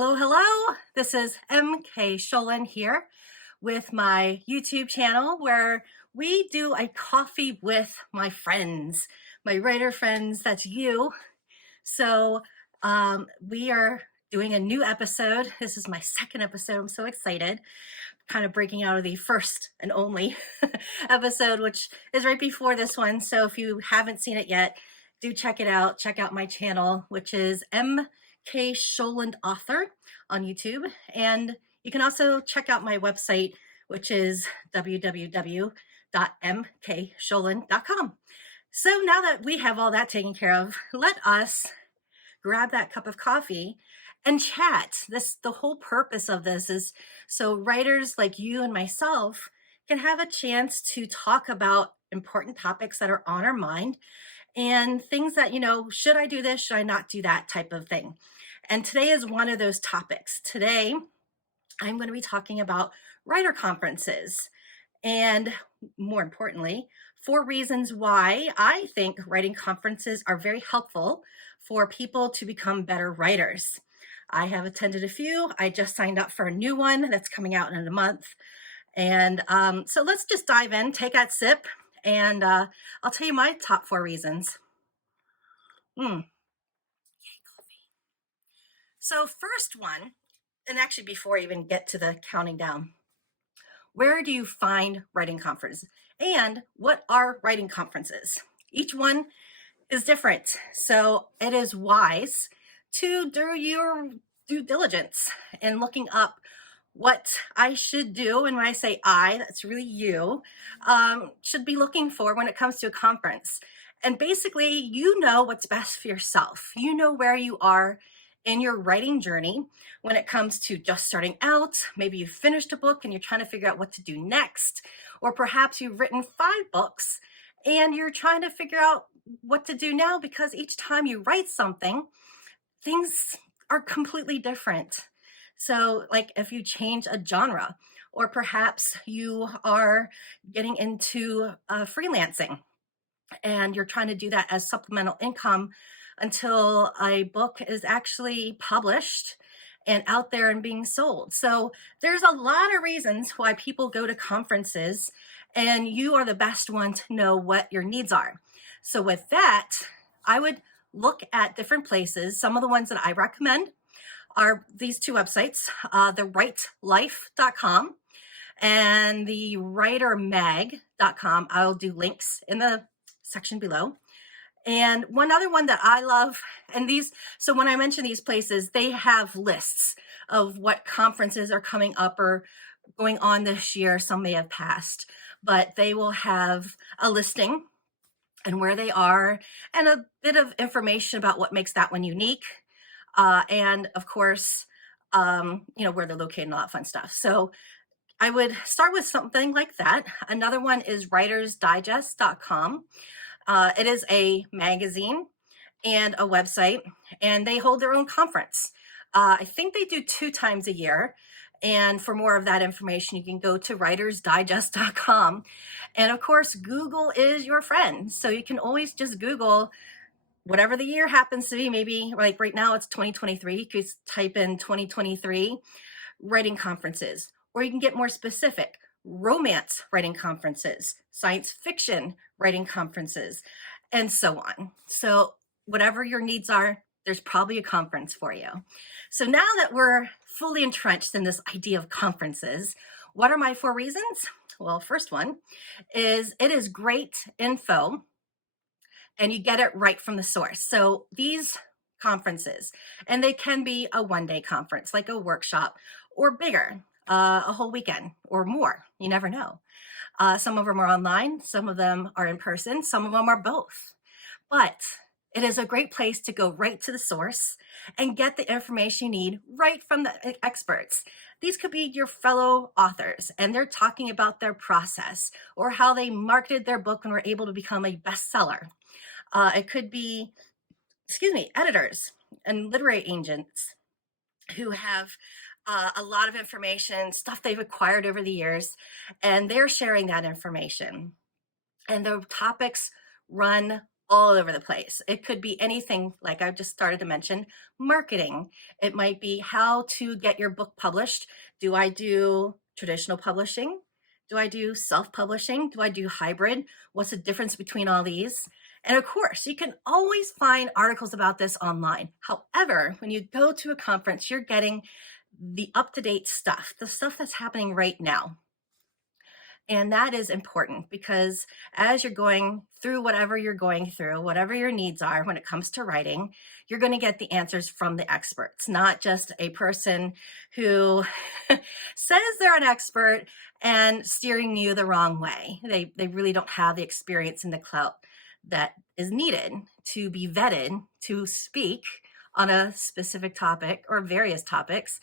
Hello, hello. This is M.K.Sholund here with my YouTube channel where we do a coffee with my friends, my writer friends. That's you. So we are doing a new episode. This is my second episode. I'm so excited. Kind of breaking out of the first and only episode, which is right before this one. So if you haven't seen it yet, do check it out. Check out my channel, which is M.K. Sholund Author on YouTube. And you can also check out my website, which is www.mksholund.com. So now that we have all that taken care of, let us grab that cup of coffee and chat. The whole purpose of this is so writers like you and myself can have a chance to talk about important topics that are on our mind and things that, should I do this? Should I not do that type of thing? And today is one of those topics. Today, I'm going to be talking about writer conferences and, more importantly, 4 reasons why I think writing conferences are very helpful for people to become better writers. I have attended a few. I just signed up for a new one that's coming out in a month. And so let's just dive in, take that sip, and I'll tell you my top 4 reasons. Yay, coffee. So first one, and actually before I even get to the counting down, where do you find writing conferences? And what are writing conferences? Each one is different. So it is wise to do your due diligence in looking up what I should do. And when I say I, that's really you, should be looking for when it comes to a conference. And basically, you know what's best for yourself. You know where you are in your writing journey when it comes to just starting out. Maybe you've finished a book and you're trying to figure out what to do next. Or perhaps you've written 5 books and you're trying to figure out what to do now because each time you write something, things are completely different. So, like if you change a genre, or perhaps you are getting into freelancing and you're trying to do that as supplemental income until a book is actually published and out there and being sold. So, there's a lot of reasons why people go to conferences, and you are the best one to know what your needs are. So, with that, I would look at different places. Some of the ones that I recommend are these 2 websites, thewritelife.com and the writermag.com. I'll do links in the section below. And one other one that I love, so when I mention these places, they have lists of what conferences are coming up or going on this year. Some may have passed, but they will have a listing and where they are and a bit of information about what makes that one unique. And of course, where they're located and all that fun stuff. So I would start with something like that. Another one is writersdigest.com. It is a magazine and a website, and they hold their own conference. I think they do 2 times a year. And for more of that information, you can go to writersdigest.com. And of course, Google is your friend. So you can always just Google whatever the year happens to be. Maybe like right now it's 2023. You could type in 2023 writing conferences, or you can get more specific: romance writing conferences, science fiction writing conferences, and so on. So whatever your needs are, there's probably a conference for you. So now that we're fully entrenched in this idea of conferences, what are my 4 reasons? Well, first one is it is great info and you get it right from the source. So these conferences, and they can be a one-day conference, like a workshop, or bigger, a whole weekend or more. You never know. Some of them are online, some of them are in person, some of them are both. But it is a great place to go right to the source and get the information you need right from the experts. These could be your fellow authors, and they're talking about their process or how they marketed their book and were able to become a bestseller. It could be, editors and literary agents who have a lot of information, stuff they've acquired over the years, and they're sharing that information. And the topics run all over the place. It could be anything, like I just started to mention, marketing. It might be how to get your book published. Do I do traditional publishing? Do I do self publishing? Do I do hybrid? What's the difference between all these? And of course, you can always find articles about this online. However, when you go to a conference, you're getting the up to date stuff, the stuff that's happening right now. And that is important because as you're going through whatever you're going through, whatever your needs are when it comes to writing, you're going to get the answers from the experts, not just a person who says they're an expert and steering you the wrong way. They really don't have the experience and the clout that is needed to be vetted to speak on a specific topic or various topics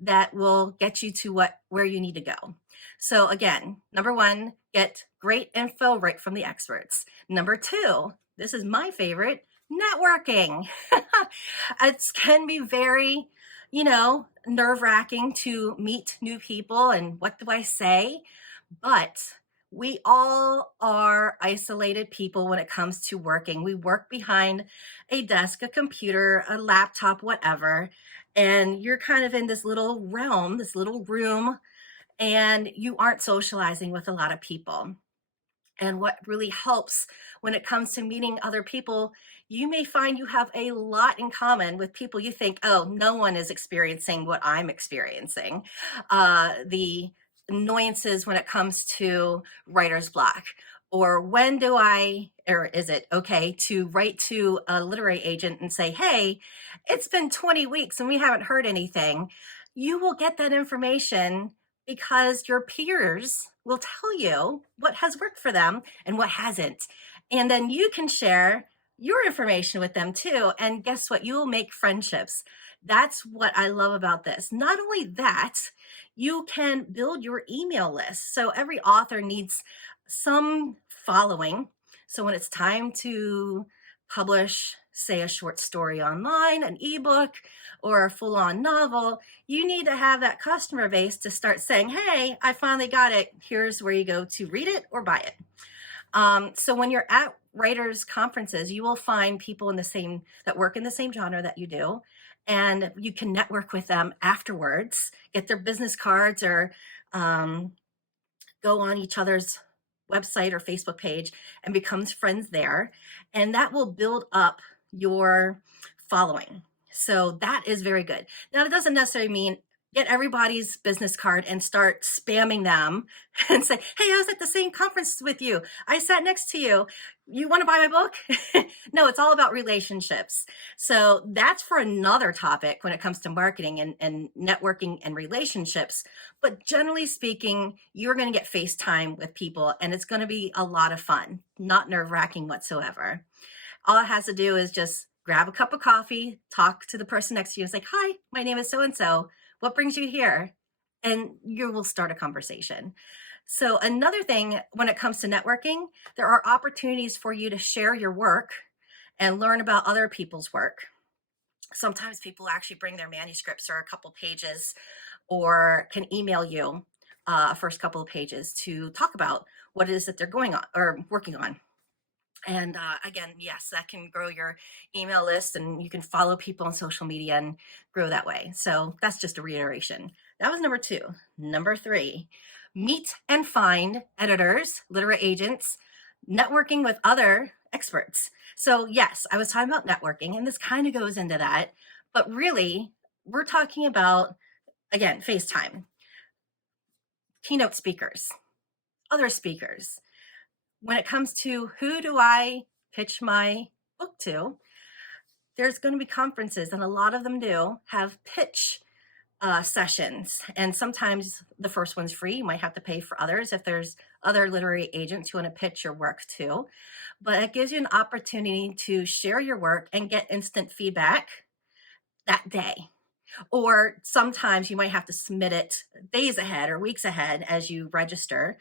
that will get you to where you need to go. So again, number one, get great info right from the experts. Number two, this is my favorite, networking. It can be very, nerve wracking to meet new people and what do I say? But we all are isolated people when it comes to working. We work behind a desk, a computer, a laptop, whatever. And you're kind of in this little realm, this little room, and you aren't socializing with a lot of people. And what really helps when it comes to meeting other people, you may find you have a lot in common with people you think, oh, no one is experiencing what I'm experiencing. The annoyances when it comes to writer's block, or or is it okay to write to a literary agent and say, hey, it's been 20 weeks and we haven't heard anything? You will get that information because your peers will tell you what has worked for them and what hasn't. And then you can share your information with them too. And guess what? You will make friendships. That's what I love about this. Not only that, you can build your email list. So every author needs some following. So when it's time to publish, say, a short story online, an ebook, or a full on novel, you need to have that customer base to start saying, hey, I finally got it. Here's where you go to read it or buy it. So when you're at writers conferences, you will find people that work in the same genre that you do, and you can network with them afterwards, get their business cards, or go on each other's website or Facebook page and becomes friends there. And that will build up your following. So that is very good. Now, it doesn't necessarily mean get everybody's business card and start spamming them and say, hey, I was at the same conference with you. I sat next to you. You want to buy my book? No, it's all about relationships. So that's for another topic when it comes to marketing and networking and relationships. But generally speaking, you're going to get FaceTime with people and it's going to be a lot of fun, not nerve wracking whatsoever. All it has to do is just grab a cup of coffee, talk to the person next to you and say, hi, my name is so-and-so. What brings you here? And you will start a conversation. So another thing when it comes to networking, there are opportunities for you to share your work and learn about other people's work. Sometimes people actually bring their manuscripts or a couple pages or can email you a first couple of pages to talk about what it is that they're going on or working on. And again, yes, that can grow your email list and you can follow people on social media and grow that way. So that's just a reiteration. That was number two. Number three, meet and find editors, literary agents, networking with other experts. So yes, I was talking about networking and this kind of goes into that, but really we're talking about, again, FaceTime, keynote speakers, other speakers. When it comes to who do I pitch my book to, there's going to be conferences, and a lot of them do have pitch sessions. And sometimes the first one's free. You might have to pay for others if there's other literary agents who want to pitch your work to. But it gives you an opportunity to share your work and get instant feedback that day. Or sometimes you might have to submit it days ahead or weeks ahead as you register,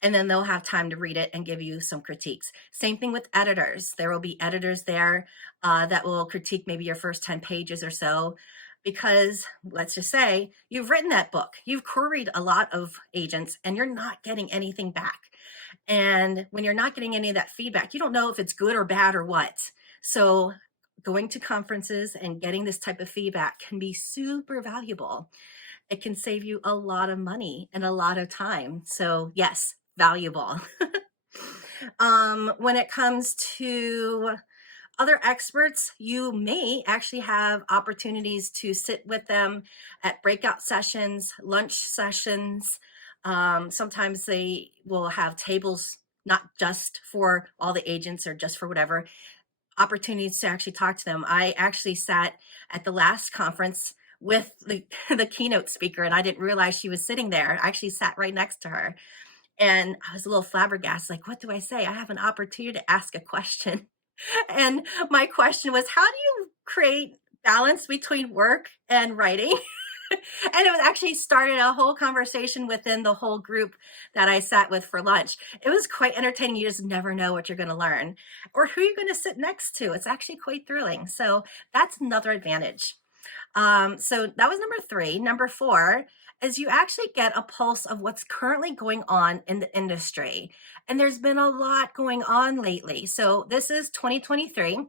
and then they'll have time to read it and give you some critiques. Same thing with editors. There will be editors there that will critique maybe your first 10 pages or so. because let's just say you've written that book, you've queried a lot of agents, and you're not getting anything back. And when you're not getting any of that feedback, you don't know if it's good or bad or what. So, going to conferences and getting this type of feedback can be super valuable. It can save you a lot of money and a lot of time. So, yes, valuable. When it comes to other experts, you may actually have opportunities to sit with them at breakout sessions, lunch sessions. Sometimes they will have tables, not just for all the agents or just for whatever, opportunities to actually talk to them. I actually sat at the last conference with the keynote speaker, and I didn't realize she was sitting there. I actually sat right next to her, and I was a little flabbergasted, like, what do I say? I have an opportunity to ask a question. And my question was, how do you create balance between work and writing? And it was actually started a whole conversation within the whole group that I sat with for lunch. It was quite entertaining. You just never know what you're going to learn or who you're going to sit next to. It's actually quite thrilling. So that's another advantage. So that was number three. Number four is you actually get a pulse of what's currently going on in the industry. And there's been a lot going on lately. So this is 2023,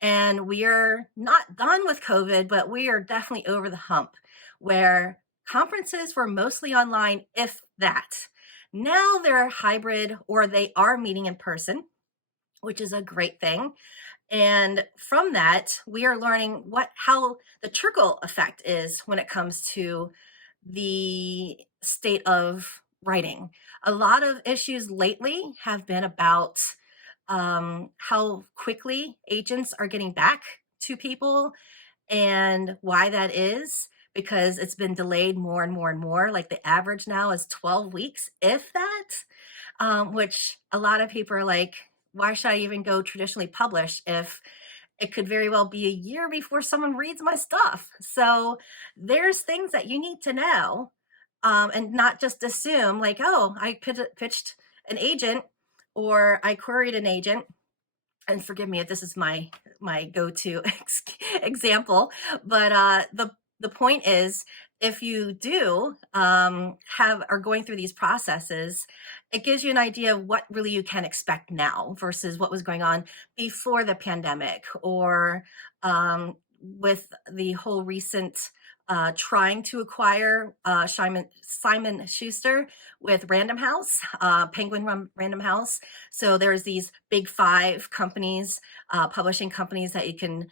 and we are not done with COVID, but we are definitely over the hump where conferences were mostly online, if that. Now they're hybrid or they are meeting in person, which is a great thing. And from that, we are learning how the trickle effect is when it comes to the state of writing. A lot of issues lately have been about how quickly agents are getting back to people and why that is, because it's been delayed more and more and more. Like the average now is 12 weeks, if that, which a lot of people are like, why should I even go traditionally publish if it could very well be a year before someone reads my stuff? So there's things that you need to know, and not just assume like, oh, I pitched an agent or I queried an agent, and forgive me if this is my go-to example, but the point is, if you do have are going through these processes, it gives you an idea of what really you can expect now versus what was going on before the pandemic, or with the whole recent trying to acquire Simon Schuster with Random House, Random House. So there's these big five companies, publishing companies that you can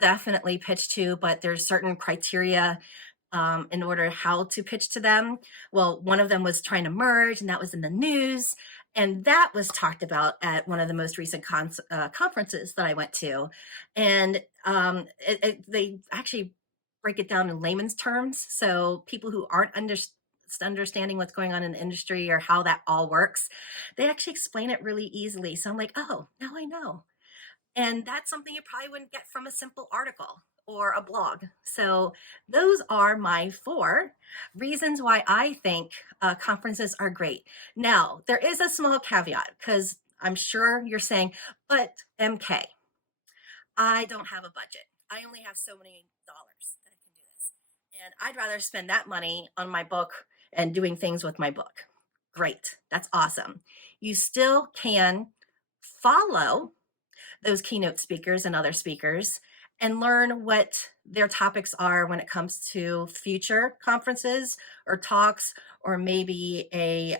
definitely pitch to, but there's certain criteria in order how to pitch to them. Well, one of them was trying to merge, and that was in the news. And that was talked about at one of the most recent conferences that I went to. And they actually break it down in layman's terms. So people who aren't understanding what's going on in the industry or how that all works, they actually explain it really easily. So I'm like, oh, now I know. And that's something you probably wouldn't get from a simple article or a blog. So, those are my four reasons why I think conferences are great. Now, there is a small caveat because I'm sure you're saying, but MK, I don't have a budget. I only have so many dollars that I can do this. And I'd rather spend that money on my book and doing things with my book. Great. That's awesome. You still can follow those keynote speakers and other speakers and learn what their topics are when it comes to future conferences or talks, or maybe a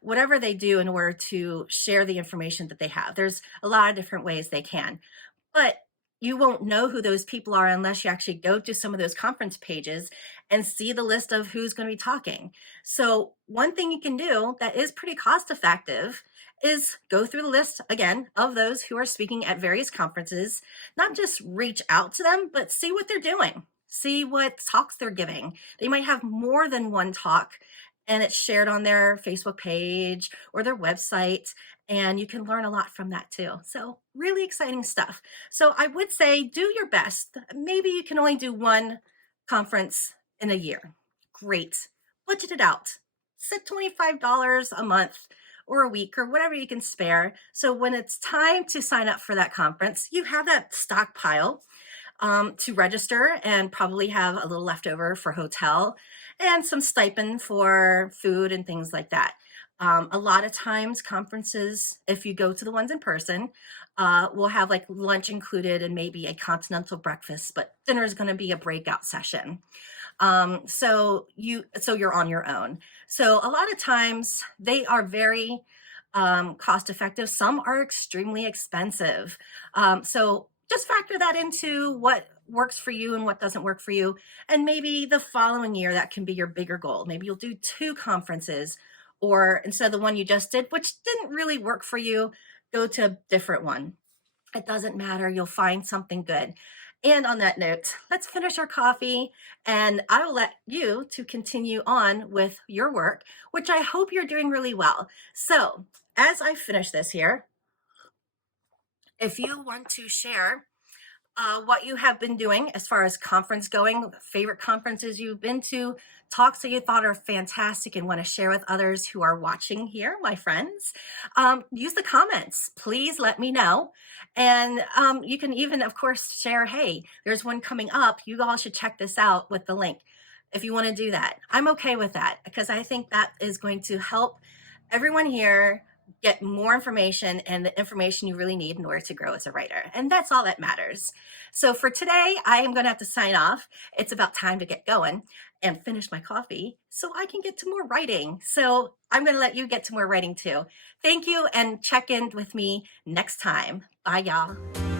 whatever they do in order to share the information that they have. There's a lot of different ways they can, but you won't know who those people are unless you actually go to some of those conference pages and see the list of who's going to be talking. So, one thing you can do that is pretty cost effective is go through the list again of those who are speaking at various conferences, not just reach out to them, but see what they're doing, see what talks they're giving. They might have more than one talk, and it's shared on their Facebook page or their website, and you can learn a lot from that too. So, really exciting stuff. So, I would say do your best. Maybe you can only do one conference in a year. Great. Budget it out. Set $25 a month or a week or whatever you can spare. So, when it's time to sign up for that conference, you have that stockpile to register and probably have a little leftover for hotel and some stipend for food and things like that. A lot of times, conferences, if you go to the ones in person, will have like lunch included and maybe a continental breakfast, but dinner is going to be a breakout session. So you're on your own. So a lot of times they are very cost effective. Some are extremely expensive. So just factor that into what works for you and what doesn't work for you. And maybe the following year, that can be your bigger goal. Maybe you'll do two conferences, or instead of the one you just did, which didn't really work for you, go to a different one. It doesn't matter. You'll find something good. And on that note, let's finish our coffee and I will let you to continue on with your work, which I hope you're doing really well. So, as I finish this here, if you want to share what you have been doing as far as conference going, favorite conferences you've been to, talks that you thought are fantastic and want to share with others who are watching here, my friends. Use the comments. Please let me know. And you can even, of course, share, hey, there's one coming up. You all should check this out with the link if you want to do that. I'm okay with that because I think that is going to help everyone here get more information and the information you really need in order to grow as a writer. And that's all that matters. So for today, I am going to have to sign off. It's about time to get going and finish my coffee so I can get to more writing. So I'm going to let you get to more writing too. Thank you and check in with me next time. Bye, y'all.